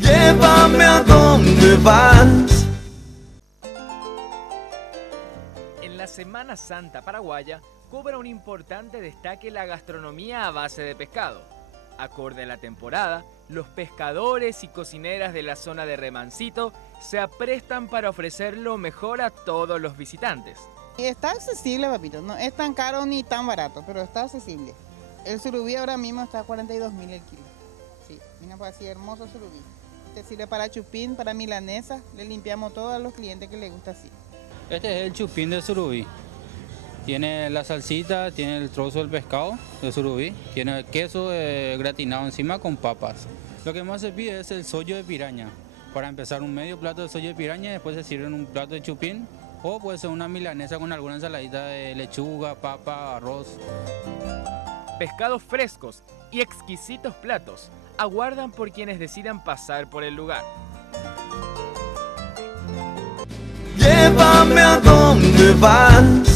Llévame a donde vas. En la Semana Santa paraguaya cobra un importante destaque la gastronomía a base de pescado. Acorde a la temporada, los pescadores y cocineras de la zona de Remancito se aprestan para ofrecer lo mejor a todos los visitantes. Está accesible, papito, no es tan caro ni tan barato, pero está accesible. El surubí ahora mismo está a 42.000 el kilo. Sí, mira pues así, hermoso surubí. Este sirve para chupín, para milanesa, le limpiamos todo a los clientes que les gusta así. Este es el chupín de surubí. Tiene la salsita, tiene el trozo del pescado de surubí, tiene el queso gratinado encima con papas. Lo que más se pide es el sollo de piraña. Para empezar, un medio plato de sollo de piraña, después se sirve un plato de chupín o puede ser una milanesa con alguna ensaladita de lechuga, papa, arroz. Pescados frescos y exquisitos platos aguardan por quienes decidan pasar por el lugar. Llévame a donde vas.